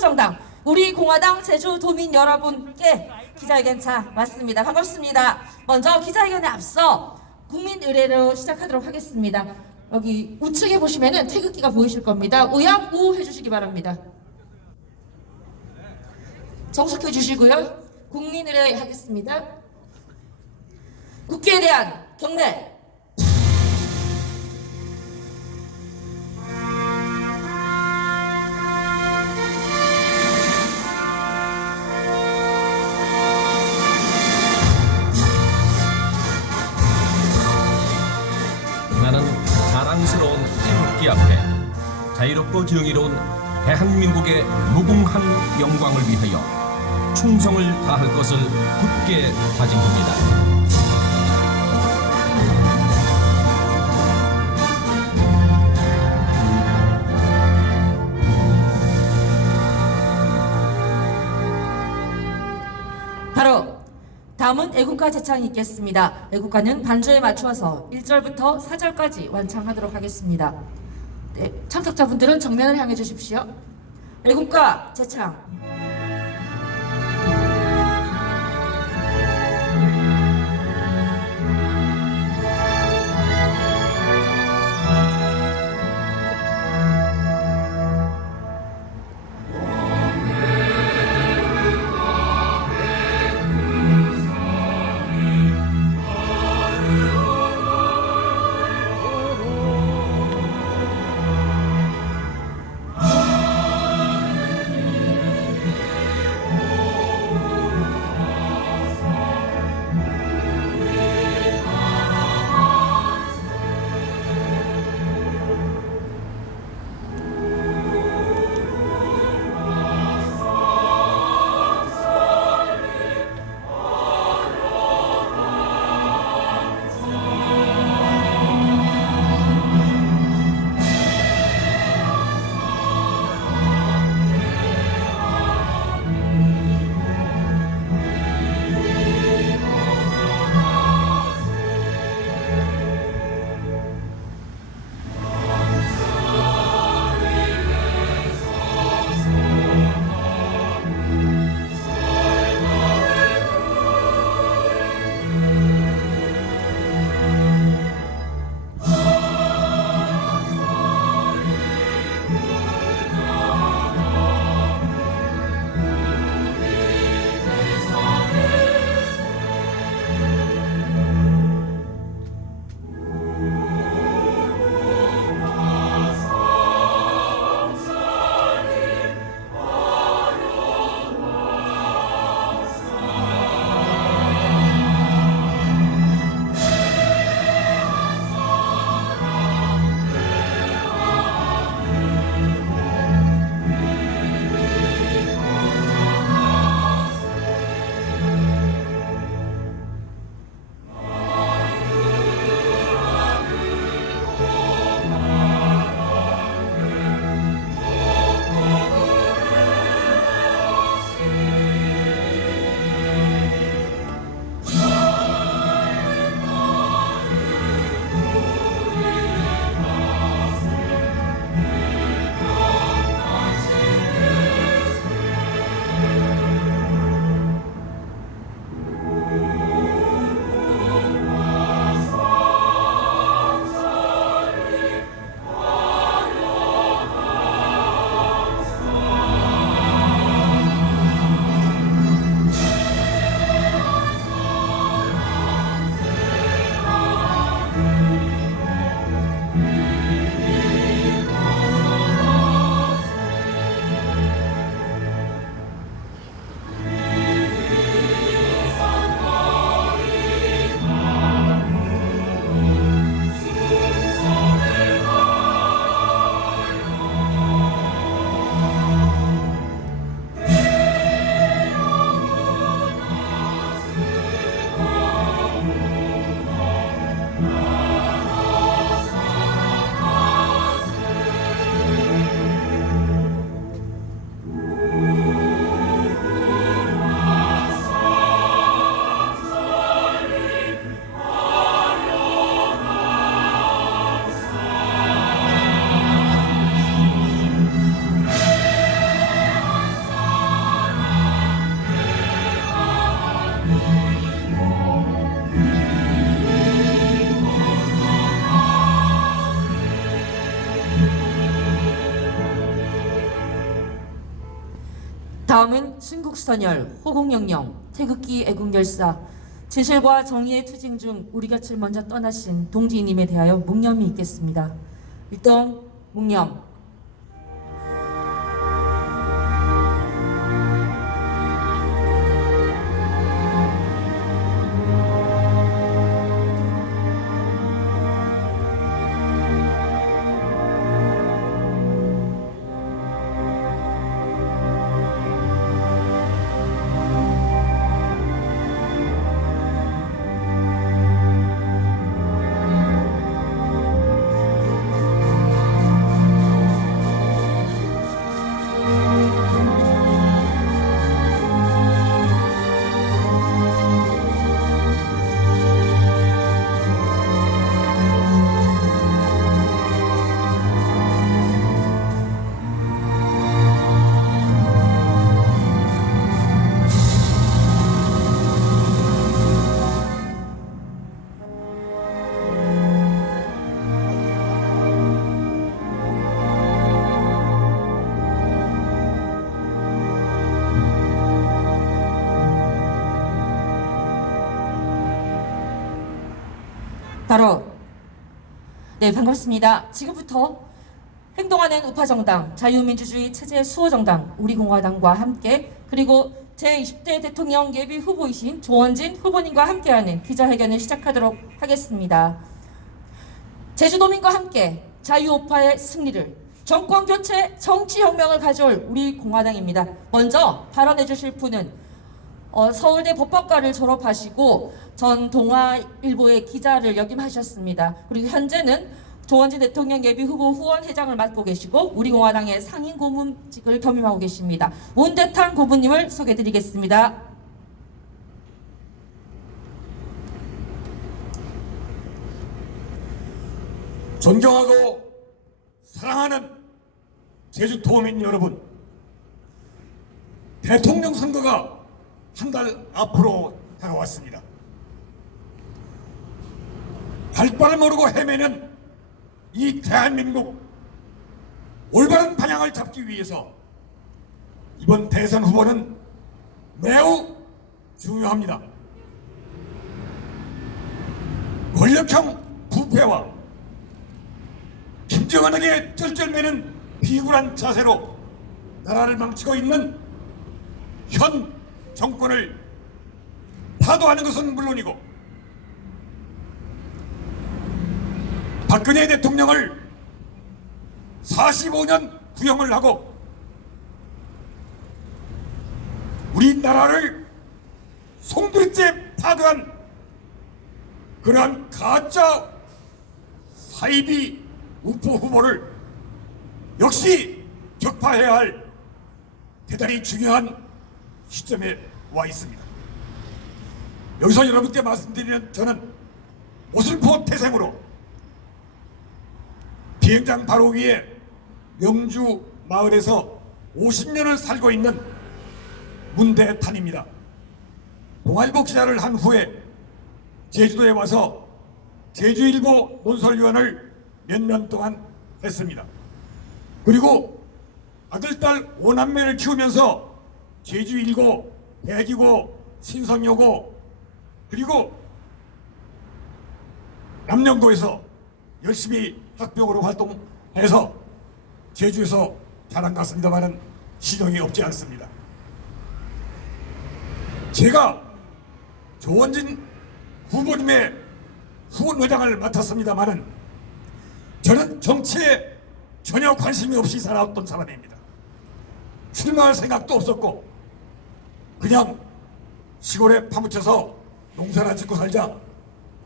진보정당 우리 공화당 제주도민 여러분께 기자회견차 맞습니다. 반갑습니다. 먼저 기자회견에 앞서 국민 의례로 시작하도록 하겠습니다. 여기 우측에 보시면은 태극기가 보이실 겁니다. 우양우 해주시기 바랍니다. 정숙해 주시고요. 국민 의례 하겠습니다. 국회에 대한 경례. 나는 자랑스러운 태극기 앞에 자유롭고 정의로운 대한민국의 무궁한 영광을 위하여 충성을 다할 것을 굳게 다짐합니다. 바로 다음은 애국가 제창이 있겠습니다. 애국가는 반주에 맞추어서 1절부터 4절까지 완창하도록 하겠습니다. 네, 참석자분들은 정면을 향해 주십시오. 애국가 제창. 다음은 순국선열, 호국영령, 태극기 애국열사, 진실과 정의의 투쟁 중 우리 곁을 먼저 떠나신 동지님에 대하여 묵념이 있겠습니다. 일동 묵념. 바로 네, 반갑습니다. 지금부터 행동하는 우파정당, 자유민주주의 체제 수호정당, 우리공화당과 함께, 그리고 제20대 대통령 예비 후보이신 조원진 후보님과 함께하는 기자회견을 시작하도록 하겠습니다. 제주도민과 함께 자유우파의 승리를, 정권교체, 정치혁명을 가져올 우리공화당입니다. 먼저 발언해 주실 분은 서울대 법학과를 졸업하시고 전 동아일보의 기자를 역임하셨습니다. 그리고 현재는 조원진 대통령 예비 후보 후원회장을 맡고 계시고 우리공화당의 상임 고문직을 겸임하고 계십니다. 문대탄 고문님을 소개해드리겠습니다. 존경하고 사랑하는 제주도민 여러분, 대통령 선거가 한 달 앞으로 다가왔습니다. 갈 바를 모르고 헤매는 이 대한민국 올바른 방향을 잡기 위해서 이번 대선 후보는 매우 중요합니다. 권력형 부패와 김정은에게 쩔쩔매는 비굴한 자세로 나라를 망치고 있는 현 정권을 타도하는 것은 물론이고 박근혜 대통령을 45년 구형을 하고 우리나라를 송두리째 파괴한 그러한 가짜 사이비 우포 후보를 역시 격파해야 할 대단히 중요한 시점에 와 있습니다. 여기서 여러분께 말씀드리는 저는 모슬포 태생으로 비행장 바로 위에 명주 마을에서 50년을 살고 있는 문대탄입니다. 동아일보 기자를 한 후에 제주도에 와서 제주일보 논설위원을 몇 년 동안 했습니다. 그리고 아들딸 5남매를 키우면서 제주일고, 대기고, 신성여고, 그리고 남영도에서 열심히 학병으로 활동해서 제주에서 자란 것 같습니다만은 시정이 없지 않습니다. 제가 조원진 후보님의 후원회장을 맡았습니다만은 저는 정치에 전혀 관심이 없이 살아왔던 사람입니다. 출마할 생각도 없었고 그냥 시골에 파묻혀서 농사나 짓고 살자,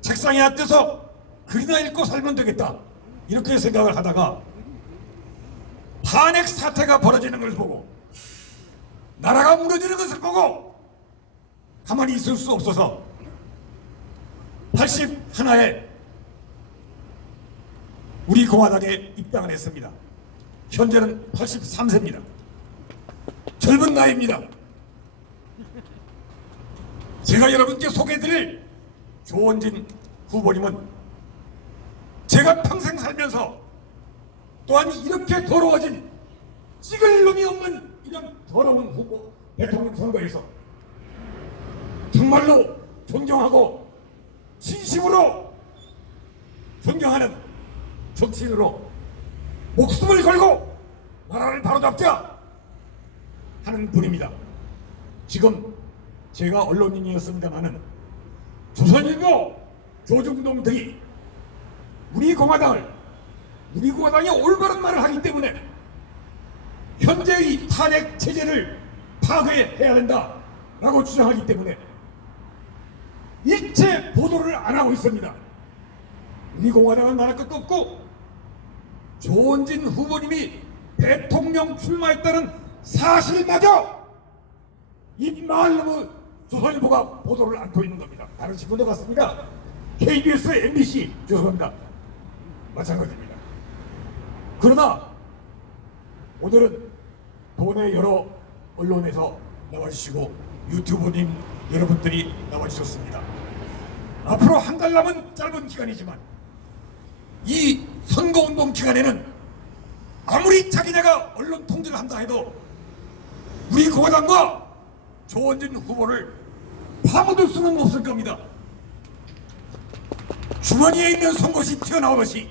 책상에 앉아서 글이나 읽고 살면 되겠다, 이렇게 생각을 하다가 탄핵 사태가 벌어지는 걸 보고 나라가 무너지는 것을 보고 가만히 있을 수 없어서 81에 우리 공화당에 입당을 했습니다. 현재는 83세입니다. 젊은 나이입니다. 제가 여러분께 소개해드릴 조원진 후보님은 제가 평생 살면서 또한 이렇게 더러워진 찍을 놈이 없는 이런 더러운 어려운 후보 대통령 선거에서 정말로 존경하고 진심으로 존경하는 정치인으로 목숨을 걸고 나라를 바로잡자 하는 분입니다. 지금 제가 언론인이었습니다마는 조선일보, 조중동 등이 우리 공화당이 올바른 말을 하기 때문에 현재의 탄핵 체제를 파괴해야 된다라고 주장하기 때문에 일체 보도를 안 하고 있습니다. 우리 공화당은 말할 것도 없고 조원진 후보님이 대통령 출마했다는 사실마저 이 말로 조선일보가 보도를 않고 있는 겁니다. 다른 신문도 같습니다. KBS, MBC 죄송합니다. 마찬가지입니다. 그러나 오늘은 도내 여러 언론에서 나와주시고 유튜버님 여러분들이 나와주셨습니다. 앞으로 한 달 남은 짧은 기간이지만 이 선거운동 기간에는 아무리 자기네가 언론 통제를 한다 해도 우리 공화당과 조원진 후보를 파묻을 수는 없을 겁니다. 주머니에 있는 송곳이 튀어나오듯이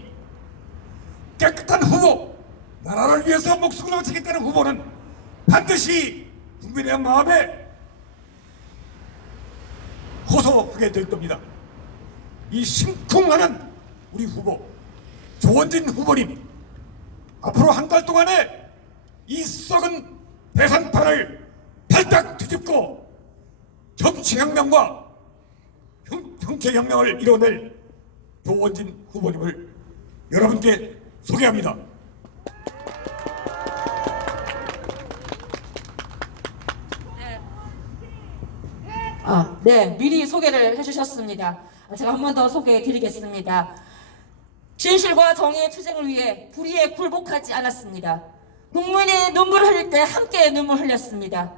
깨끗한 후보, 나라를 위해서 목숨을 바치겠다는 후보는 반드시 국민의 마음에 호소하게 될 겁니다. 이 심쿵하는 우리 후보 조원진 후보님, 앞으로 한 달 동안에 이 썩은 대선판을 발딱 뒤집고 정치혁명과 형체혁명을 이뤄낼 조원진 후보님을 여러분께 소개합니다. 네, 미리 소개를 해주셨습니다. 제가 한 번 더 소개해 드리겠습니다. 진실과 정의의 투쟁을 위해 불의에 굴복하지 않았습니다. 국민이 눈물 흘릴 때 함께 눈물 흘렸습니다.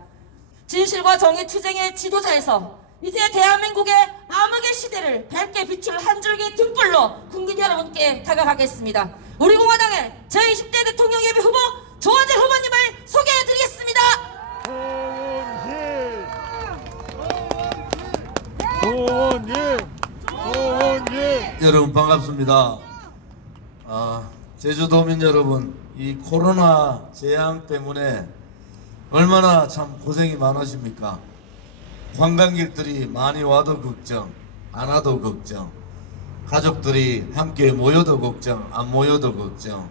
진실과 정의 투쟁의 지도자에서 이제 대한민국의 암흑의 시대를 밝게 비출 한 줄기 등불로 국민 여러분께 다가가겠습니다. 우리 공화당의 제20대 대통령 예비 후보 조원진 후보님을 소개해 드리겠습니다. 여러분 반갑습니다. 제주도민 여러분, 이 코로나 재앙 때문에 얼마나 참 고생이 많으십니까? 관광객들이 많이 와도 걱정, 안 와도 걱정, 가족들이 함께 모여도 걱정, 안 모여도 걱정.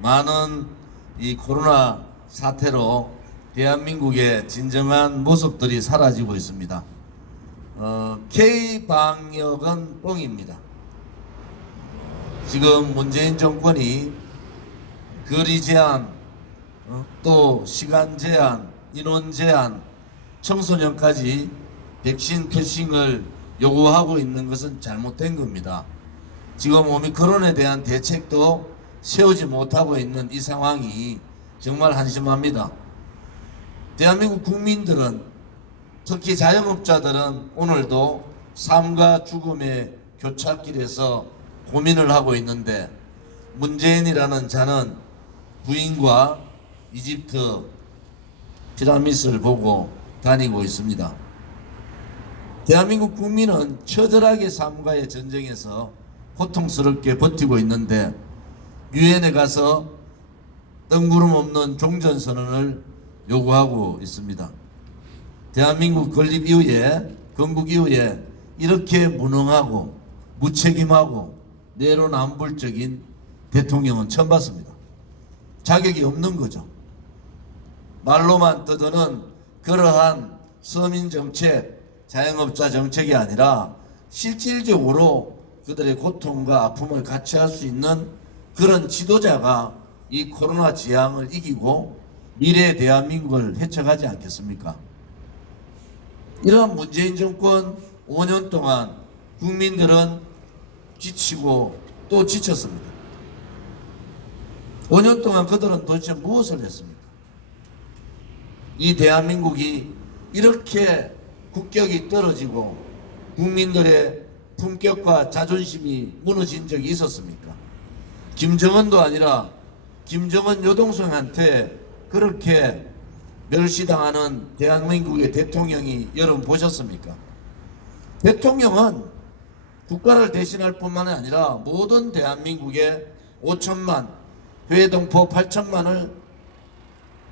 많은 이 코로나 사태로 대한민국의 진정한 모습들이 사라지고 있습니다. K방역은 뻥입니다. 지금 문재인 정권이 거리 제한, 또 시간 제한, 인원 제한, 청소년까지 백신 패싱을 요구하고 있는 것은 잘못된 겁니다. 지금 오미크론에 대한 대책도 세우지 못하고 있는 이 상황이 정말 한심합니다. 대한민국 국민들은, 특히 자영업자들은 오늘도 삶과 죽음의 교차길에서 고민을 하고 있는데, 문재인이라는 자는 부인과 이집트 피라미드를 보고 다니고 있습니다. 대한민국 국민은 처절하게 삶과의 전쟁에서 고통스럽게 버티고 있는데, 유엔에 가서 뜬구름 없는 종전선언을 요구하고 있습니다. 대한민국 건립 이후에, 건국 이후에 이렇게 무능하고 무책임하고 내로남불적인 대통령은 처음 봤습니다. 자격이 없는 거죠. 말로만 떠드는 그러한 서민정책, 자영업자 정책이 아니라 실질적으로 그들의 고통과 아픔을 같이 할 수 있는 그런 지도자가 이 코로나 재앙을 이기고 미래의 대한민국을 헤쳐가지 않겠습니까? 이러한 문재인 정권 5년 동안 국민들은 지치고 또 지쳤습니다. 5년 동안 그들은 도대체 무엇을 했습니까? 이 대한민국이 이렇게 국격이 떨어지고 국민들의 품격과 자존심이 무너진 적이 있었습니까? 김정은도 아니라 김정은 여동생한테 그렇게 멸시당하는 대한민국의 대통령이 여러분 보셨습니까? 대통령은 국가를 대신할 뿐만 아니라 모든 대한민국의 5천만, 회동포 8천만을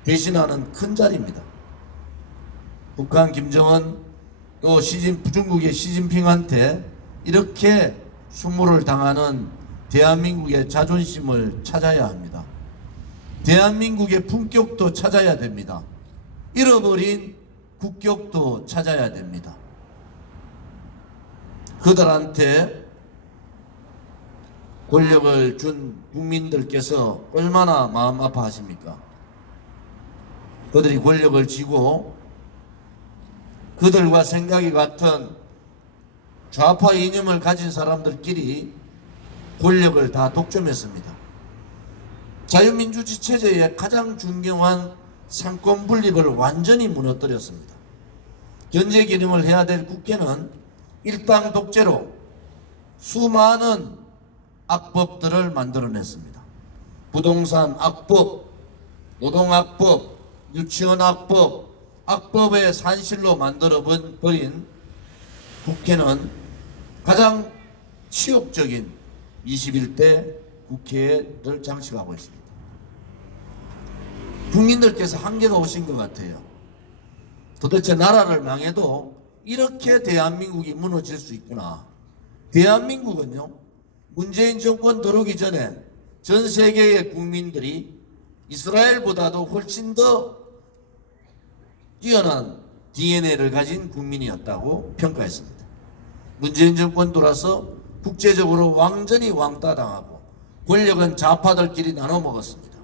대신하는 큰 자리입니다. 북한 김정은 또 중국의 시진핑한테 이렇게 수모를 당하는 대한민국의 자존심을 찾아야 합니다. 대한민국의 품격도 찾아야 됩니다. 잃어버린 국격도 찾아야 됩니다. 그들한테 권력을 준 국민들께서 얼마나 마음 아파하십니까? 그들이 권력을 쥐고 그들과 생각이 같은 좌파 이념을 가진 사람들끼리 권력을 다 독점했습니다. 자유민주주의 체제의 가장 중요한 상권 분립을 완전히 무너뜨렸습니다. 견제 기능을 해야 될 국회는 일당 독재로 수많은 악법들을 만들어냈습니다. 부동산 악법, 노동악법, 유치원악법, 악법의 산실로 만들어버린 국회는 가장 치욕적인 21대 국회를 장식하고 있습니다. 국민들께서 한계가 오신 것 같아요. 도대체 나라를 망해도 이렇게 대한민국이 무너질 수 있구나. 대한민국은요, 문재인 정권 들어오기 전에 전 세계의 국민들이 이스라엘보다도 훨씬 더 뛰어난 DNA를 가진 국민이었다고 평가했습니다. 문재인 정권 들어와서 국제적으로 완전히 왕따당하고 권력은 좌파들끼리 나눠 먹었습니다.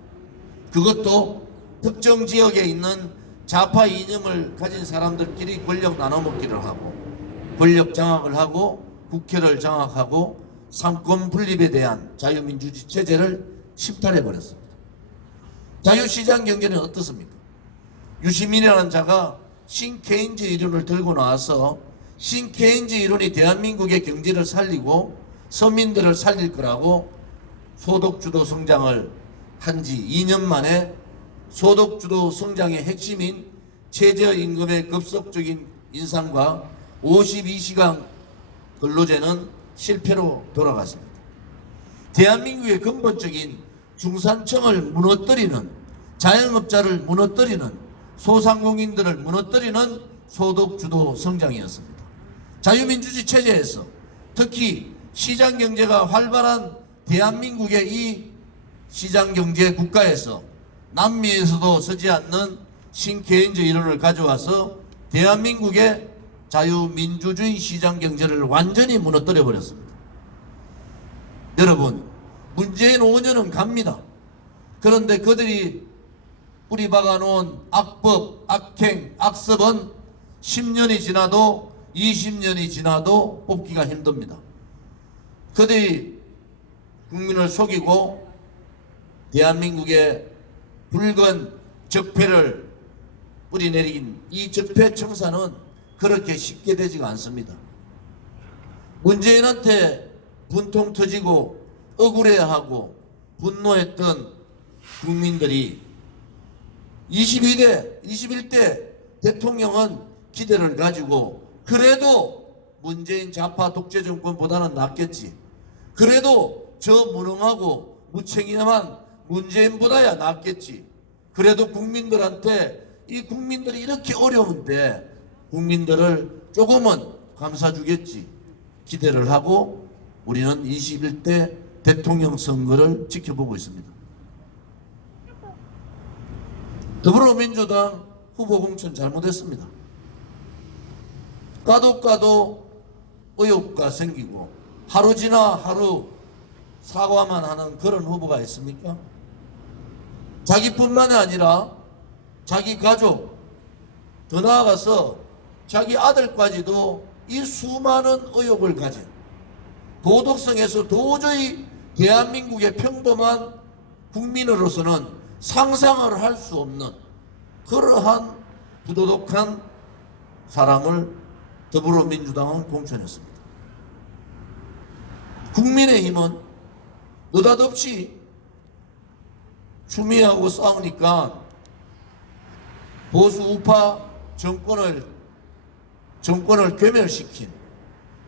그것도 특정 지역에 있는 좌파 이념을 가진 사람들끼리 권력 나눠 먹기를 하고 권력 장악을 하고 국회를 장악하고 상권 분립에 대한 자유민주주의 체제를 침탈해 버렸습니다. 자유시장 경제는 어떻습니까? 유시민이라는 자가 신케인즈 이론을 들고 나와서 신케인즈 이론이 대한민국의 경제를 살리고 서민들을 살릴 거라고 소득주도 성장을 한 지 2년 만에 소득주도 성장의 핵심인 최저임금의 급속적인 인상과 52시간 근로제는 실패로 돌아갔습니다. 대한민국의 근본적인 중산층을 무너뜨리는, 자영업자를 무너뜨리는, 소상공인들을 무너뜨리는 소득주도 성장이었습니다. 자유민주주의 체제에서 특히 시장경제가 활발한 대한민국의 이 시장경제 국가에서 남미에서도 쓰지 않는 신케인즈 이론을 가져와서 대한민국의 자유민주주의 시장경제를 완전히 무너뜨려 버렸습니다. 여러분, 문재인 5년은 갑니다. 그런데 그들이 뿌리박아 놓은 악법, 악행, 악습은 10년이 지나도 20년이 지나도 뽑기가 힘듭니다. 그들이 국민을 속이고 대한민국의 붉은 적폐를 뿌리내린 이 적폐 청산은 그렇게 쉽게 되지가 않습니다. 문재인한테 분통 터지고 억울해하고 분노했던 국민들이 21대 대통령은 기대를 가지고 그래도 문재인 좌파 독재 정권보다는 낫겠지. 그래도 저 무능하고 무책임한 문재인보다야 낫겠지. 그래도 국민들한테 이 국민들이 이렇게 어려운데 국민들을 조금은 감싸주겠지 기대를 하고 우리는 21대 대통령 선거를 지켜보고 있습니다. 더불어민주당 후보 공천 잘못했습니다. 까도 의혹가 생기고 하루 지나 하루 사과만 하는 그런 후보가 있습니까? 자기뿐만 아니라 자기 가족, 더 나아가서 자기 아들까지도 이 수많은 의혹을 가진 도덕성에서 도저히 대한민국의 평범한 국민으로서는 상상을 할 수 없는 그러한 부도덕한 사람을 더불어민주당은 공천했습니다. 국민의힘은 느닷없이 추미애하고 싸우니까 보수 우파 정권을 괴멸시킨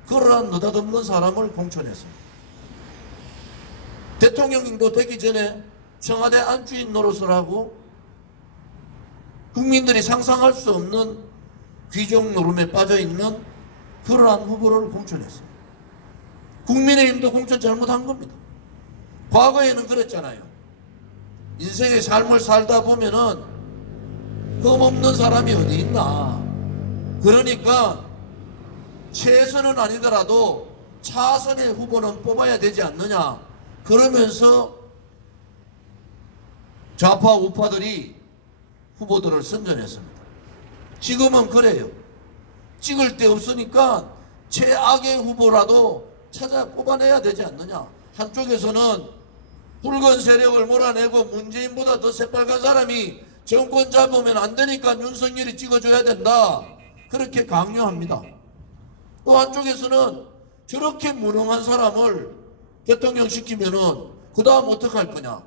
그러한 느닷없는 사람을 공천했습니다. 대통령도 되기 전에 청와대 안주인 노릇을 하고 국민들이 상상할 수 없는 귀족 노름에 빠져있는 그러한 후보를 공천했습니다. 국민의힘도 공천 잘못한 겁니다. 과거에는 그랬잖아요. 인생의 삶을 살다 보면은 흠없는 사람이 어디 있나. 그러니까 최선은 아니더라도 차선의 후보는 뽑아야 되지 않느냐. 그러면서 좌파 우파들이 후보들을 선전했습니다. 지금은 그래요. 찍을 데 없으니까 최악의 후보라도 찾아 뽑아내야 되지 않느냐. 한쪽에서는 붉은 세력을 몰아내고 문재인보다 더 새빨간 사람이 정권 잡으면 안 되니까 윤석열이 찍어줘야 된다. 그렇게 강요합니다. 또 한쪽에서는 저렇게 무능한 사람을 대통령 시키면은 그 다음 어떡할 거냐.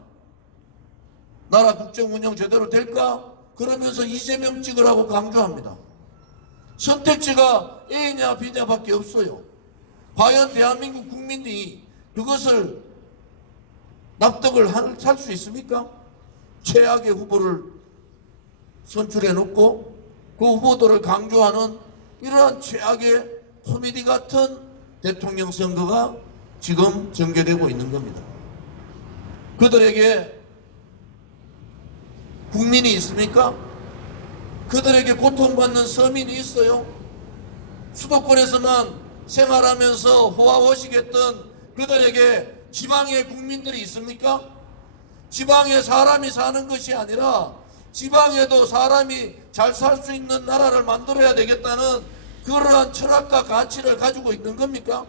나라 국정 운영 제대로 될까? 그러면서 이재명 찍으라고 강조합니다. 선택지가 A냐 B냐 밖에 없어요. 과연 대한민국 국민이 그것을 납득을 할 수 있습니까? 최악의 후보를 선출해 놓고 그 후보들을 강조하는 이러한 최악의 코미디 같은 대통령 선거가 지금 전개되고 있는 겁니다. 그들에게 국민이 있습니까? 그들에게 고통받는 서민이 있어요? 수도권에서만 생활하면서 호화호식했던 그들에게 지방의 국민들이 있습니까? 지방에 사람이 사는 것이 아니라 지방에도 사람이 잘 살 수 있는 나라를 만들어야 되겠다는 그러한 철학과 가치를 가지고 있는 겁니까?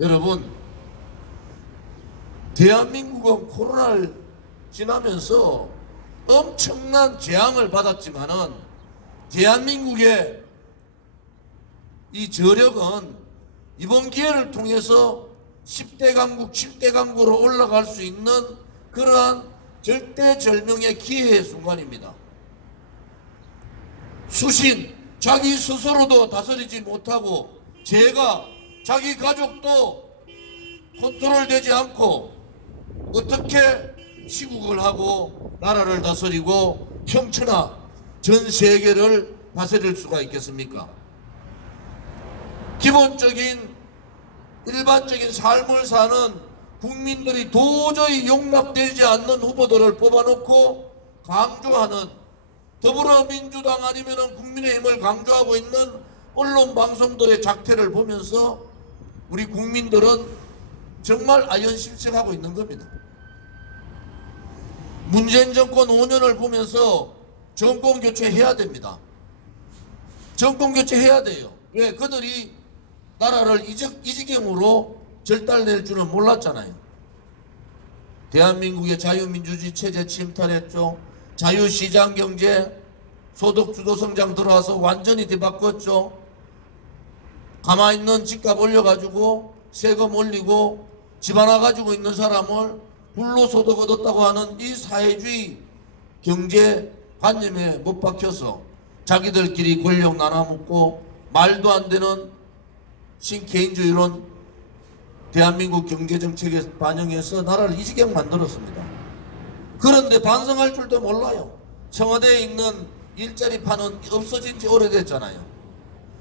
여러분, 대한민국은 코로나를 지나면서 엄청난 재앙을 받았지만은 대한민국의 이 저력은 이번 기회를 통해서 10대 강국, 7대 강국으로 올라갈 수 있는 그러한 절대절명의 기회의 순간입니다. 수신, 자기 스스로도 다스리지 못하고 제가 자기 가족도 컨트롤되지 않고 어떻게 시국을 하고 나라를 다스리고 평천하 전 세계를 다스릴 수가 있겠습니까? 기본적인 일반적인 삶을 사는 국민들이 도저히 용납되지 않는 후보들을 뽑아놓고 강조하는 더불어민주당 아니면 국민의힘을 강조하고 있는 언론 방송들의 작태를 보면서 우리 국민들은 정말 아연실색하고 있는 겁니다. 문재인 정권 5년을 보면서 정권 교체해야 됩니다. 정권 교체해야 돼요. 왜? 그들이 나라를 이 지경으로 절단낼 줄은 몰랐잖아요. 대한민국의 자유민주주의 체제 침탈했죠. 자유시장 경제, 소득주도 성장 들어와서 완전히 뒤바꿨죠. 가만히 있는 집값 올려가지고 세금 올리고 집 하나 가지고 있는 사람을 불로소득 얻었다고 하는 이 사회주의 경제 관념에 못 박혀서 자기들끼리 권력 나눠먹고 말도 안 되는 신개인주의론 대한민국 경제정책에 반영해서 나라를 이 지경 만들었습니다. 그런데 반성할 줄도 몰라요. 청와대에 있는 일자리 파는 없어진 지 오래됐잖아요.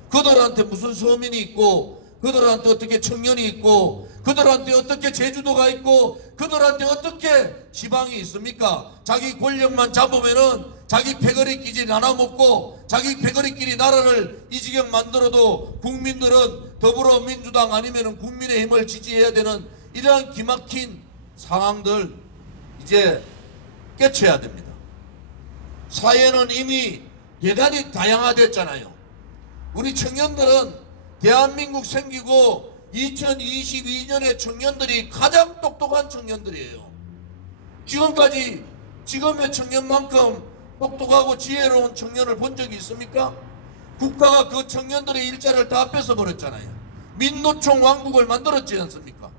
그들한테 무슨 서민이 있고 그들한테 어떻게 청년이 있고 그들한테 어떻게 제주도가 있고 그들한테 어떻게 지방이 있습니까? 자기 권력만 잡으면은 자기 패거리끼리 나눠먹고 자기 패거리끼리 나라를 이 지경 만들어도 국민들은 더불어민주당 아니면 국민의힘을 지지해야 되는 이러한 기막힌 상황들 이제 깨쳐야 됩니다. 사회는 이미 대단히 다양화됐잖아요. 우리 청년들은 대한민국 생기고 2022년에 청년들이 가장 똑똑한 청년들이에요. 지금까지 지금의 청년만큼 똑똑하고 지혜로운 청년을 본 적이 있습니까? 국가가 그 청년들의 일자리를 다 뺏어버렸잖아요. 민노총 왕국을 만들었지 않습니까?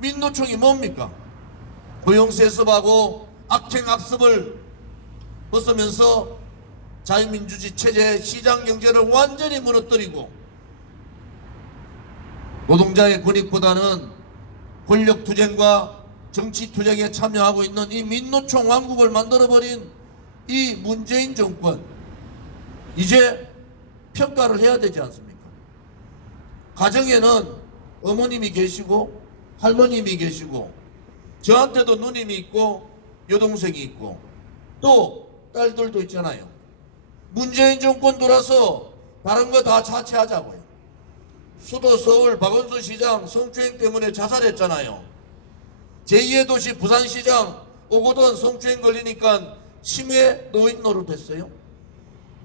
민노총이 뭡니까? 고용세습하고 악행 악습을 벗으면서 자유민주주의 체제 시장 경제를 완전히 무너뜨리고 노동자의 권익보다는 권력투쟁과 정치투쟁에 참여하고 있는 이 민노총 왕국을 만들어버린 이 문재인 정권, 이제 평가를 해야 되지 않습니까? 가정에는 어머님이 계시고 할머님이 계시고 저한테도 누님이 있고 여동생이 있고 또 딸들도 있잖아요. 문재인 정권 돌아서 다른 거 다 자체하자고요. 수도 서울 박원순 시장 성추행 때문에 자살했잖아요. 제2의 도시 부산시장 오거돈 성추행 걸리니까 심해 노인 노릇했어요.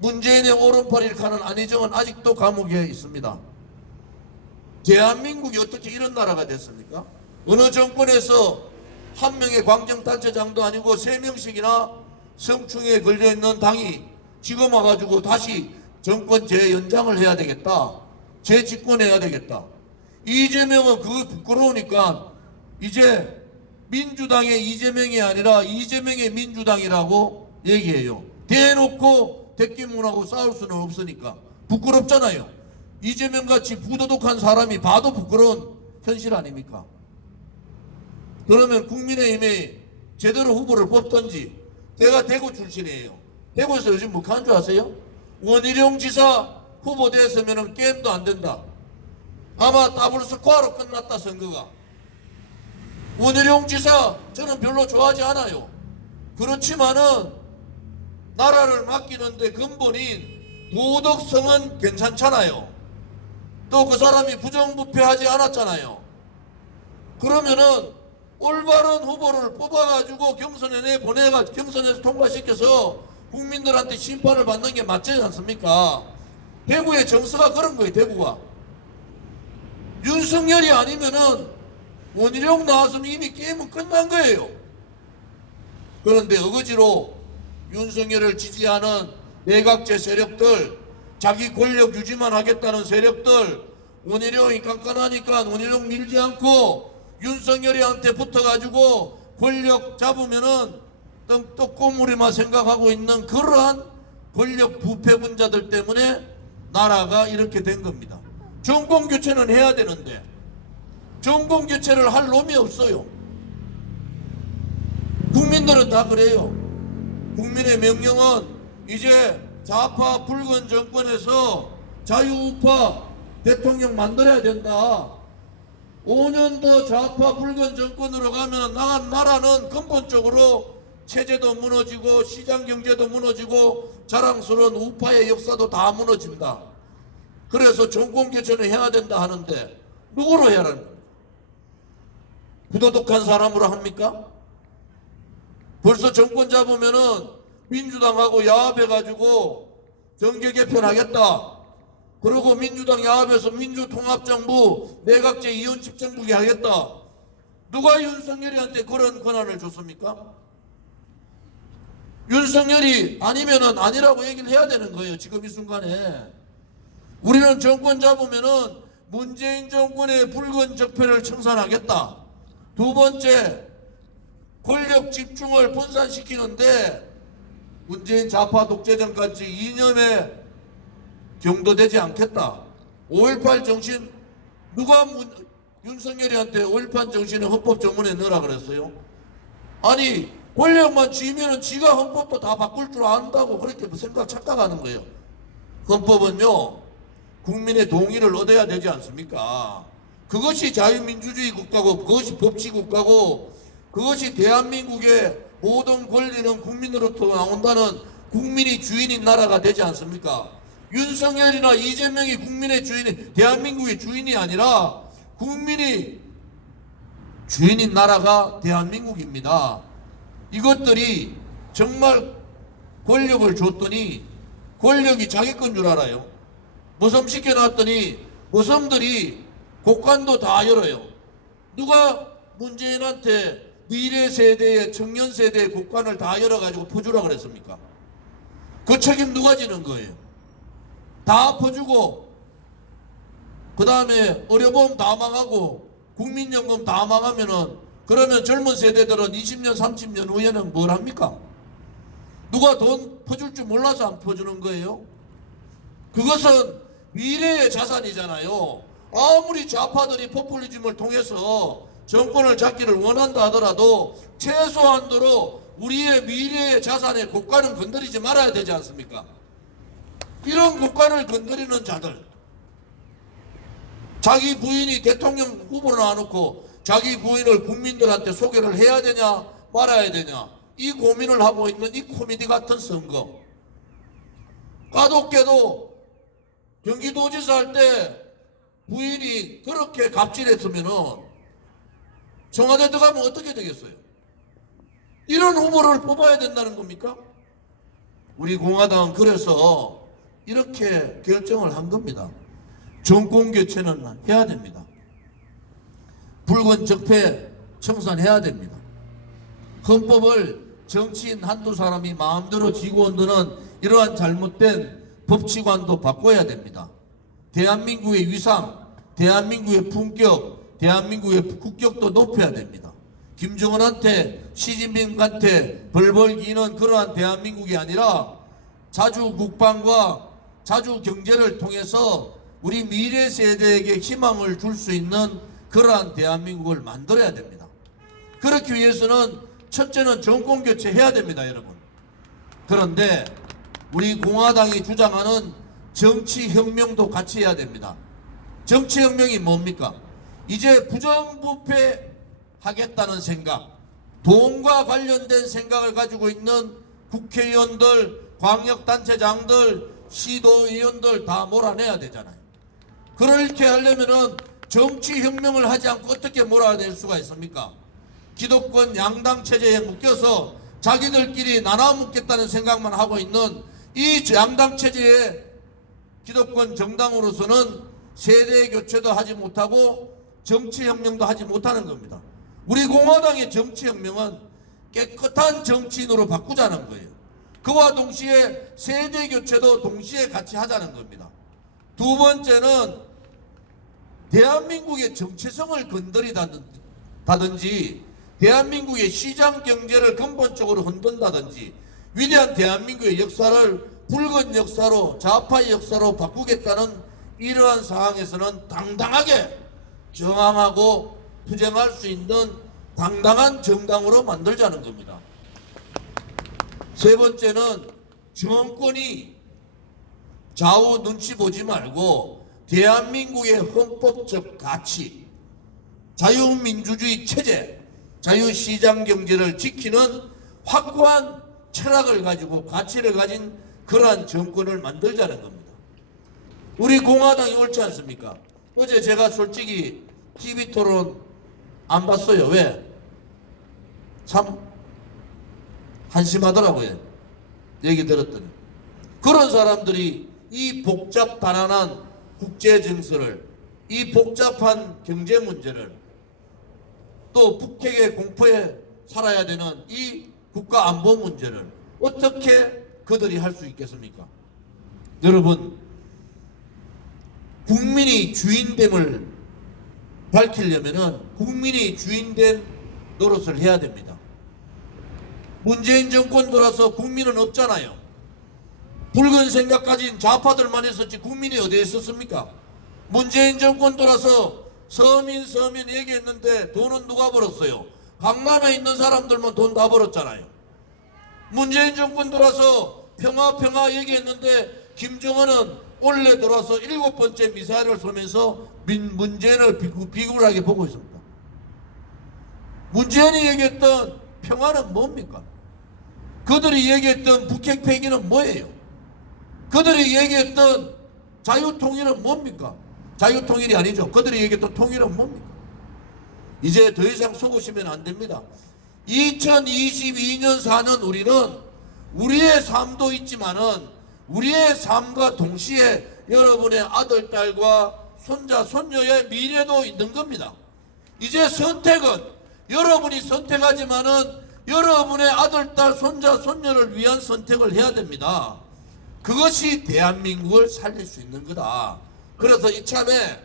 문재인의 오른팔 일카는 안희정은 아직도 감옥에 있습니다. 대한민국이 어떻게 이런 나라가 됐습니까? 어느 정권에서 한 명의 광정단체장도 아니고 3명씩이나 성추행에 걸려있는 당이 지금 와가지고 다시 정권 재연장을 해야 되겠다, 재집권해야 되겠다. 이재명은 그거 부끄러우니까 이제 민주당의 이재명이 아니라 이재명의 민주당이라고 얘기해요. 대놓고 대끼문하고 싸울 수는 없으니까. 부끄럽잖아요. 이재명같이 부도덕한 사람이 봐도 부끄러운 현실 아닙니까? 그러면 국민의힘이 제대로 후보를 뽑던지. 제가 대구 출신이에요. 대구에서 요즘 뭐 하는 줄 아세요? 원희룡 지사 후보 됐으면 게임도 안 된다. 아마 더블 스코어로 끝났다, 선거가. 원희룡 지사 저는 별로 좋아하지 않아요. 그렇지만은 나라를 맡기는데 근본인 도덕성은 괜찮잖아요. 또 그 사람이 부정부패하지 않았잖아요. 그러면은 올바른 후보를 뽑아가지고 경선에 내보내가 경선에서 통과시켜서 국민들한테 심판을 받는 게 맞지 않습니까? 대구의 정서가 그런 거예요. 대구가 윤석열이 아니면은 원희룡 나왔으면 이미 게임은 끝난 거예요. 그런데 어거지로 윤석열을 지지하는 내각제 세력들, 자기 권력 유지만 하겠다는 세력들, 원희룡이 깐깐하니까 원희룡 밀지 않고 윤석열이한테 붙어가지고 권력 잡으면은 떡고무리만 생각하고 있는 그러한 권력 부패분자들 때문에 나라가 이렇게 된 겁니다. 정권 교체는 해야 되는데 정권 교체를 할 놈이 없어요. 국민들은 다 그래요. 국민의 명령은 이제 좌파 붉은 정권에서 자유우파 대통령 만들어야 된다. 5년 더 좌파 붉은 정권으로 가면 나라는 근본적으로 체제도 무너지고 시장 경제도 무너지고 자랑스러운 우파의 역사도 다 무너집니다. 그래서 정권 교체는 해야 된다 하는데 누구로 해라는 겁니까? 부도덕한 사람으로 합니까? 벌써 정권 잡으면은 민주당하고 야합해가지고 정계 개편하겠다. 그리고 민주당 야합해서 민주통합정부 내각제 이원 집정부기 하겠다. 누가 윤석열이한테 그런 권한을 줬습니까? 윤석열이 아니면은 아니라고 얘기를 해야 되는 거예요. 지금 이 순간에 우리는 정권 잡으면은 문재인 정권의 붉은 적폐를 청산하겠다. 두 번째, 권력 집중을 분산시키는데 문재인 좌파 독재정까지 이념에 경도되지 않겠다. 5.18 정신, 누가 윤석열이한테 5.18 정신을 헌법 전문에 넣으라 그랬어요? 아니 권력만 쥐면은 지가 헌법도 다 바꿀 줄 안다고 그렇게 착각하는 거예요. 헌법은요 국민의 동의를 얻어야 되지 않습니까? 그것이 자유민주주의 국가고 그것이 법치국가고 그것이 대한민국의 모든 권리는 국민으로부터 나온다는 국민이 주인인 나라가 되지 않습니까? 윤석열이나 이재명이 국민의 주인이 대한민국의 주인이 아니라 국민이 주인인 나라가 대한민국입니다. 이것들이 정말 권력을 줬더니 권력이 자기 건 줄 알아요. 모섬시켜놨더니 모섬들이 곡간도 다 열어요. 누가 문재인한테 미래 세대의 청년 세대의 곡간을 다 열어가지고 퍼주라 그랬습니까? 그 책임 누가 지는 거예요? 다 퍼주고 그 다음에 의료보험 다 망하고 국민연금 다 망하면은 그러면 젊은 세대들은 20년 30년 후에는 뭘 합니까? 누가 돈 퍼줄 줄 몰라서 안 퍼주는 거예요? 그것은 미래의 자산이잖아요. 아무리 좌파들이 포퓰리즘을 통해서 정권을 잡기를 원한다 하더라도 최소한도로 우리의 미래의 자산의 국가는 건드리지 말아야 되지 않습니까? 이런 국가를 건드리는 자들, 자기 부인이 대통령 후보로 나와놓고 자기 부인을 국민들한테 소개를 해야 되냐 말아야 되냐, 이 고민을 하고 있는 이 코미디 같은 선거. 까닭게도 경기도지사 할 때 부인이 그렇게 갑질했으면은 청와대 들어가면 어떻게 되겠어요? 이런 후보를 뽑아야 된다는 겁니까? 우리 공화당은 그래서 이렇게 결정을 한 겁니다. 정권 교체는 해야 됩니다. 붉은 적폐 청산해야 됩니다. 헌법을 정치인 한두 사람이 마음대로 지고 온다는 이러한 잘못된 법치관도 바꿔야 됩니다. 대한민국의 위상, 대한민국의 품격, 대한민국의 국격도 높여야 됩니다. 김정은한테, 시진핑한테 벌벌 기는 그러한 대한민국이 아니라 자주 국방과 자주 경제를 통해서 우리 미래 세대에게 희망을 줄 수 있는 그러한 대한민국을 만들어야 됩니다. 그렇기 위해서는 첫째는 정권 교체해야 됩니다, 여러분. 그런데 우리 공화당이 주장하는 정치혁명도 같이 해야 됩니다. 정치혁명이 뭡니까? 이제 부정부패 하겠다는 생각, 돈과 관련된 생각을 가지고 있는 국회의원들, 광역단체장들, 시도의원들 다 몰아내야 되잖아요. 그렇게 하려면은 정치혁명을 하지 않고 어떻게 몰아낼 수가 있습니까? 기득권 양당 체제에 묶여서 자기들끼리 나눠 먹겠다는 생각만 하고 있는 이 양당 체제의 기득권 정당으로서는 세대 교체도 하지 못하고 정치혁명도 하지 못하는 겁니다. 우리 공화당의 정치혁명은 깨끗한 정치인으로 바꾸자는 거예요. 그와 동시에 세대 교체도 동시에 같이 하자는 겁니다. 두 번째는 대한민국의 정체성을 건드리다든지 대한민국의 시장 경제를 근본적으로 흔든다든지 위대한 대한민국의 역사를 붉은 역사로, 좌파의 역사로 바꾸겠다는 이러한 상황에서는 당당하게 저항하고 투쟁할 수 있는 당당한 정당으로 만들자는 겁니다. 세 번째는 정권이 좌우 눈치 보지 말고 대한민국의 헌법적 가치, 자유민주주의 체제, 자유시장 경제를 지키는 확고한 철학을 가지고 가치를 가진 그러한 정권을 만들자는 겁니다. 우리 공화당이 옳지 않습니까? 어제 제가 솔직히 TV토론 안 봤어요. 왜? 참 한심하더라고요. 얘기 들었더니. 그런 사람들이 이 복잡다난한 국제 정서를, 이 복잡한 경제 문제를, 또 북핵의 공포에 살아야 되는 이 국가 안보 문제를 어떻게 그들이 할 수 있겠습니까? 여러분, 국민이 주인됨을 밝히려면은 국민이 주인된 노릇을 해야 됩니다. 문재인 정권 들어서 국민은 없잖아요. 붉은 생각 가진 좌파들만 있었지 국민이 어디에 있었습니까? 문재인 정권 들어서 서민 얘기했는데 돈은 누가 벌었어요? 강남에 있는 사람들만 돈 다 벌었잖아요. 문재인 정권 들어서 평화 얘기했는데 김정은은 원래 들어서 7번째 미사일을 쏘면서 문재인을 비굴하게 보고 있습니다. 문재인이 얘기했던 평화는 뭡니까? 그들이 얘기했던 북핵 폐기는 뭐예요? 그들이 얘기했던 자유통일은 뭡니까? 자유통일이 아니죠. 그들이 얘기했던 통일은 뭡니까? 이제 더 이상 속으시면 안 됩니다. 2022년 사는 우리는 우리의 삶도 있지만은 우리의 삶과 동시에 여러분의 아들, 딸과 손자, 손녀의 미래도 있는 겁니다. 이제 선택은 여러분이 선택하지만은 여러분의 아들, 딸, 손자, 손녀를 위한 선택을 해야 됩니다. 그것이 대한민국을 살릴 수 있는 거다. 그래서 이참에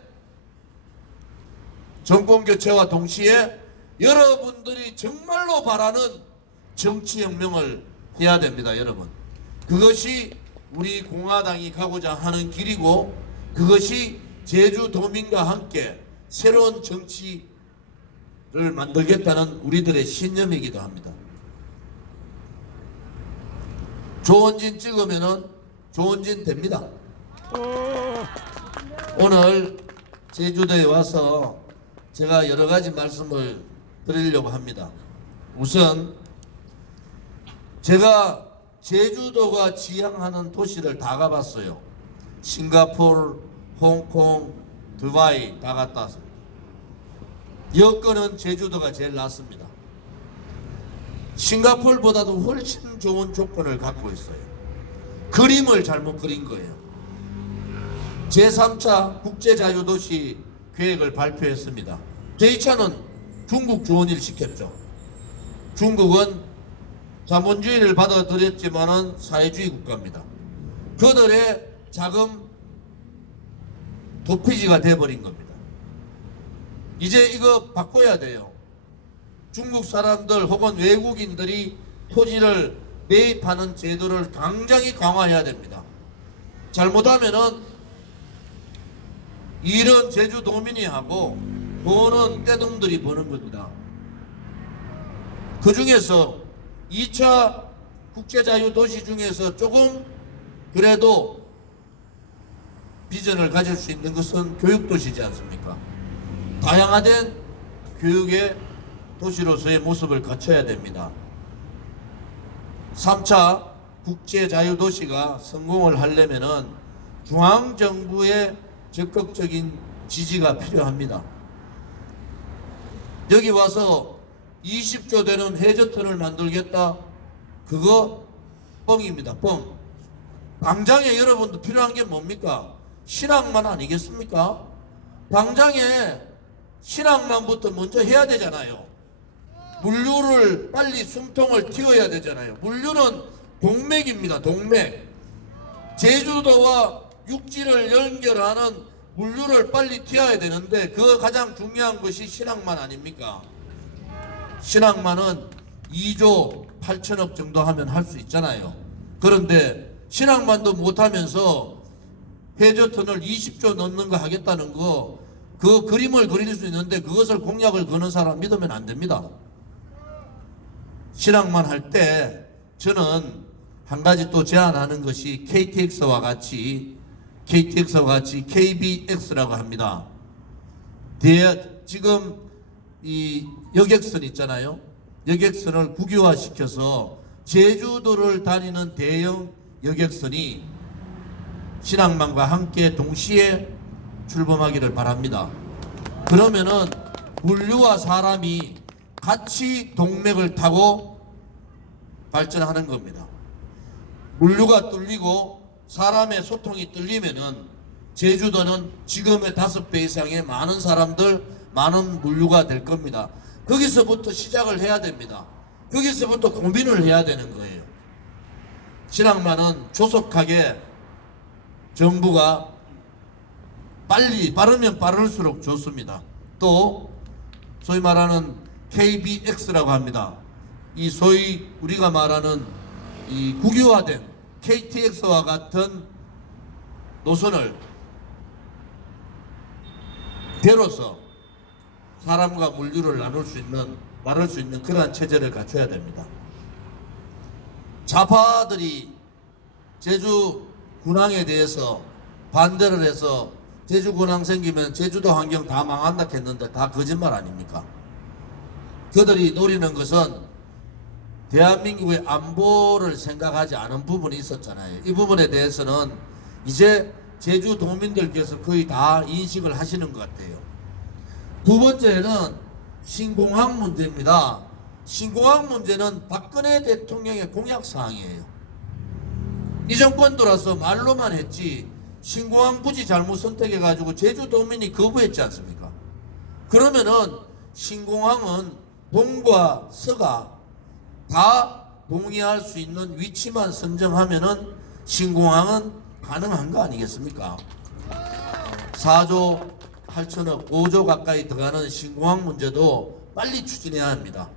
정권 교체와 동시에 여러분들이 정말로 바라는 정치혁명을 해야 됩니다, 여러분. 그것이 우리 공화당이 가고자 하는 길이고, 그것이 제주도민과 함께 새로운 정치를 만들겠다는 우리들의 신념이기도 합니다. 조원진 찍으면은 조원진 됩니다. 오늘 제주도에 와서 제가 여러 가지 말씀을 드리려고 합니다. 우선 제가 제주도가 지향하는 도시를 다 가봤어요. 싱가포르, 홍콩, 두바이 다 갔다 왔습니다. 여건은 제주도가 제일 낫습니다. 싱가포르보다도 훨씬 좋은 조건을 갖고 있어요. 그림을 잘못 그린 거예요. 제3차 국제자유도시 계획을 발표했습니다. 제2차는 중국 좋은 일 시켰죠. 중국은 자본주의를 받아들였지만은 사회주의 국가입니다. 그들의 자금 도피지가 돼버린 겁니다. 이제 이거 바꿔야 돼요. 중국 사람들 혹은 외국인들이 토지를 매입하는 제도를 굉장히 강화해야 됩니다. 잘못하면은 일은 제주도민이 하고 돈은 떼놈들이 버는 겁니다. 그 중에서 2차 국제자유도시 중에서 조금 그래도 비전을 가질 수 있는 것은 교육도시지 않습니까? 다양화된 교육의 도시로서의 모습을 갖춰야 됩니다. 3차 국제자유도시가 성공을 하려면은 중앙정부의 적극적인 지지가 필요합니다. 여기 와서 20조 되는 해저터를 만들겠다? 그거 뻥입니다. 뻥. 당장에 여러분도 필요한 게 뭡니까? 신앙만 아니겠습니까? 당장에 신앙만부터 먼저 해야 되잖아요. 물류를 빨리 숨통을 틔워야 되잖아요. 물류는 동맥입니다. 동맥. 제주도와 육지를 연결하는 물류를 빨리 튀어야 되는데 그 가장 중요한 것이 신항만 아닙니까? 신항만은 2조 8천억 정도 하면 할 수 있잖아요. 그런데 신항만도 못하면서 해저터널 20조 넣는 거 하겠다는 거, 그 그림을 그릴 수 있는데 그것을 공약을 거는 사람 믿으면 안 됩니다. 신항만 할 때 저는 한 가지 또 제안하는 것이 KTX와 같이 KBX라고 합니다. 지금 이 여객선 있잖아요. 여객선을 국유화시켜서 제주도를 다니는 대형 여객선이 신항만과 함께 동시에 출범하기를 바랍니다. 그러면은 물류와 사람이 같이 동맥을 타고 발전하는 겁니다. 물류가 뚫리고 사람의 소통이 뚫리면은 제주도는 지금의 5배 이상의 많은 사람들, 많은 물류가 될 겁니다. 거기서부터 시작을 해야 됩니다. 거기서부터 고민을 해야 되는 거예요. 신항만은 조속하게 정부가 빠르면 빠를수록 좋습니다. 또 소위 말하는 KBX라고 합니다. 이 소위 우리가 말하는 이 국유화된 KTX와 같은 노선을 배로서 사람과 물류를 말할 수 있는 그러한 체제를 갖춰야 됩니다. 좌파들이 제주 군항에 대해서 반대를 해서 제주 군항 생기면 제주도 환경 다 망한다 했는데 다 거짓말 아닙니까? 그들이 노리는 것은 대한민국의 안보를 생각하지 않은 부분이 있었잖아요. 이 부분에 대해서는 이제 제주 도민들께서 거의 다 인식을 하시는 것 같아요. 두 번째는 신공항 문제입니다. 신공항 문제는 박근혜 대통령의 공약사항이에요. 이 정권 들어서 말로만 했지 신공항 부지 잘못 선택해가지고 제주도민이 거부했지 않습니까? 그러면은 신공항은 동과 서가 다 동의할 수 있는 위치만 선정하면은 신공항은 가능한 거 아니겠습니까? 4조 8천억 5조 가까이 들어가는 신공항 문제도 빨리 추진해야 합니다.